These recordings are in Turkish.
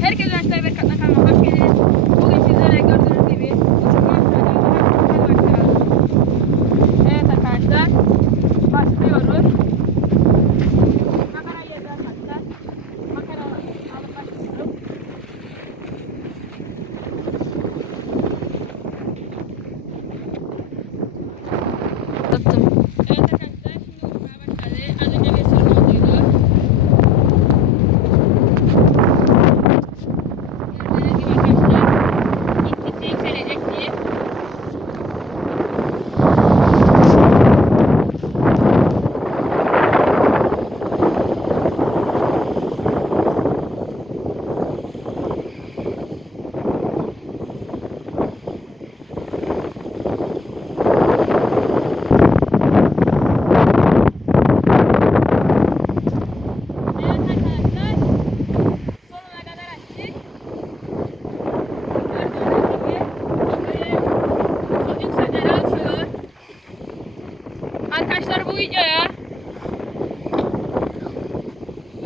Herkese arkadaşlar bir katına kanalıma hoş geldiniz. Bugün sizlere gördüğünüz gibi uçurtma süreci Evet arkadaşlar. Başlıyoruz. Makara yedi arkadaşlar. Makara alıp başlıyorum. Attım. Arkadaşlar bu videoya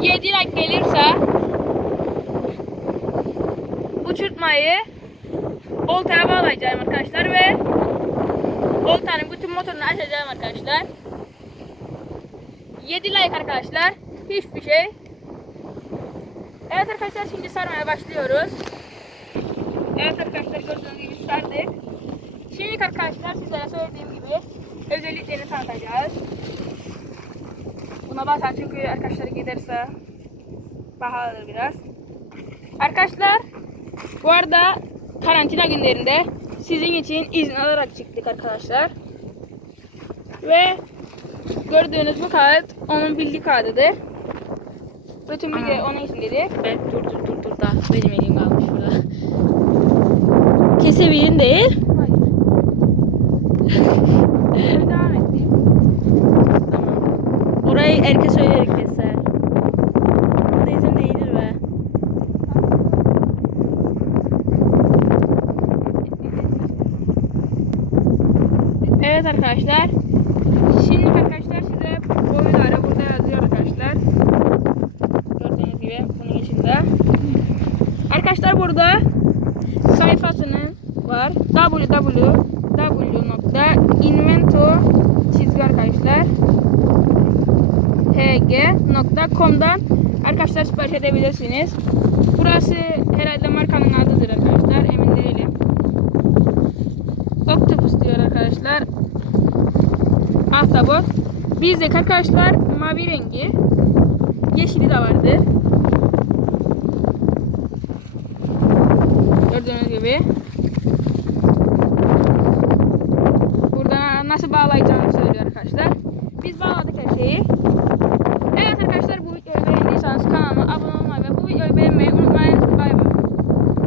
7 like gelirse uçurtmayı oltaya bağlayacağım arkadaşlar ve oltanın bütün motorunu açacağım arkadaşlar. 7 like arkadaşlar. Hiçbir şey. Evet arkadaşlar şimdi sarmaya başlıyoruz. Evet arkadaşlar gördüğünüz gibi sardık. Şimdi arkadaşlar sizlere söylediğim gibi özelliklerini tanıtacağız. Buna basar çünkü arkadaşlar giderse pahalıdır biraz. Arkadaşlar bu arada karantina günlerinde sizin için izin alarak çıktık arkadaşlar. Ve gördüğünüz bu kağıt onun bilgi kağıdıdır. Bütün bilgi Aha. onun içindedir. Ben dur dur dur dur da benim elim kalmış burada. Kesebilin değil. Hayır. Devam ettim. Tamam. Orayı erke söyleyerek keser. Da izin değildir be. Evet arkadaşlar. Şimdi arkadaşlar size boyları burada yazıyor arkadaşlar. Gördüğünüz gibi bunun içinde. Arkadaşlar burada sayfasının var. www.invento çizgi arkadaşlar hg.com'dan arkadaşlar sipariş edebilirsiniz. Burası herhalde markanın adıdır arkadaşlar. Emin değilim. Octopus diyor arkadaşlar. Ahtapot. Bizde arkadaşlar mavi rengi. Yeşili de vardır. Gördüğünüz gibi. Burada nasıl bağlayacağını söylüyor arkadaşlar. Biz bağladık her şeyi.